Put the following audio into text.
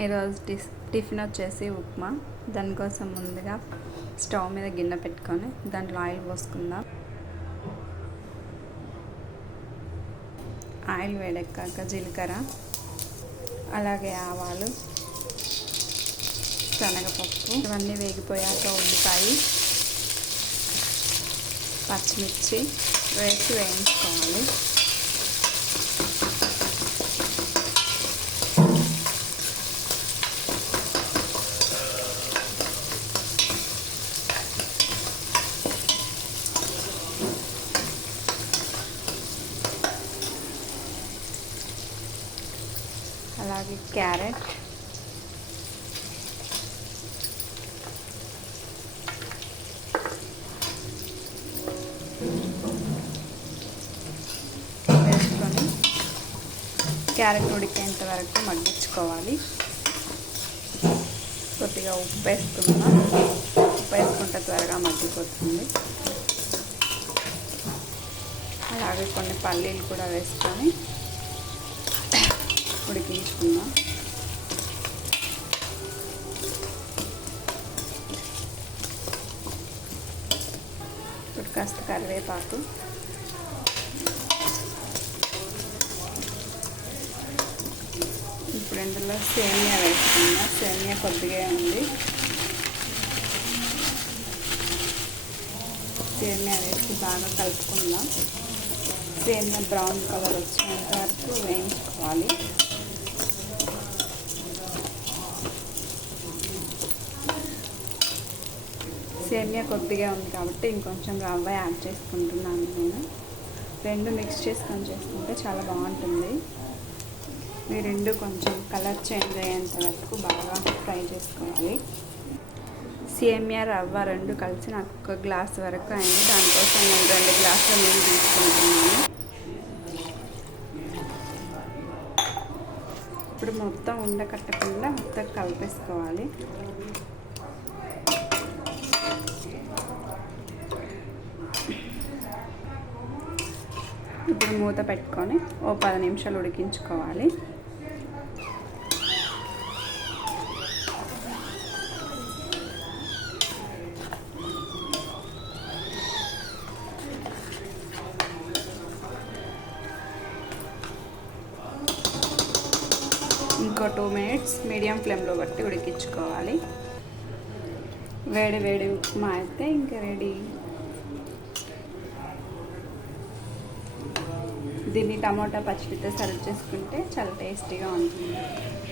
ఈరోజు టిస్ టిఫిన్ వచ్చేసి ఉప్మా. దానికోసం ముందుగా స్టవ్ మీద గిన్నె పెట్టుకొని దాంట్లో ఆయిల్ పోసుకుందాం. ఆయిల్ వేడెక్కాక జీలకర్ర అలాగే ఆవాలు శనగపప్పు ఇవన్నీ వేగిపోయాక ఉల్లిపాయ పచ్చిమిర్చి వేసి వేయించుకోవాలి. అలాగే క్యారెట్. వేసుకొని క్యారెట్ ఉడికేంత వరకు మగ్గించుకోవాలి. కొద్దిగా ఉప్పు వేసుకుందాం ఉప్పు వేసుకుంటే త్వరగా మగ్గిపోతుంది. అలాగే కొన్ని పల్లీలు కూడా వేసుకొని ఉడికించుకుందాం ఇప్పుడు కాస్త కరివేపాకు. ఇప్పుడు ఇందులో సేమియా వేసుకుందాం. సేమియా కొద్దిగా ఉంది. సేమియా వేసి బాగా కలుపుకుందాం. సేమియా బ్రౌన్ కలర్ వచ్చినంత వరకు వేయించుకోవాలి సేమియా కొద్దిగా ఉంది కాబట్టి ఇంకొంచెం రవ్వ యాడ్ చేసుకుంటున్నాను నేను. రెండు మిక్స్ చేసుకొని చేసుకుంటే చాలా బాగుంటుంది. ఈ రెండు కొంచెం కలర్ చేంజ్ అయ్యేంత వరకు బాగా ఫ్రై చేసుకోవాలి. సేమియా రవ్వ రెండు కలిసి నాకు ఒక గ్లాస్ వరకు అయింది. దానికోసం నేను రెండు గ్లాసుల నీళ్ళు తీసుకుంటున్నాను. ఇప్పుడు మొత్తం ఉండకట్టకుండా మొత్తం కలిపేసుకోవాలి. ఇప్పుడు మూత పెట్టుకొని ఓ పది నిమిషాలు ఉడికించుకోవాలి. ఇంకో టూ మినిట్స్ మీడియం ఫ్లేమ్లో బట్టి ఉడికించుకోవాలి. వేడి వేడి ఉప్మా అయితే ఇంకా రెడీ. దీన్ని టమాటా పచ్చడితో సర్వ్ చేసుకుంటే చాలా టేస్టీగా ఉంటుంది.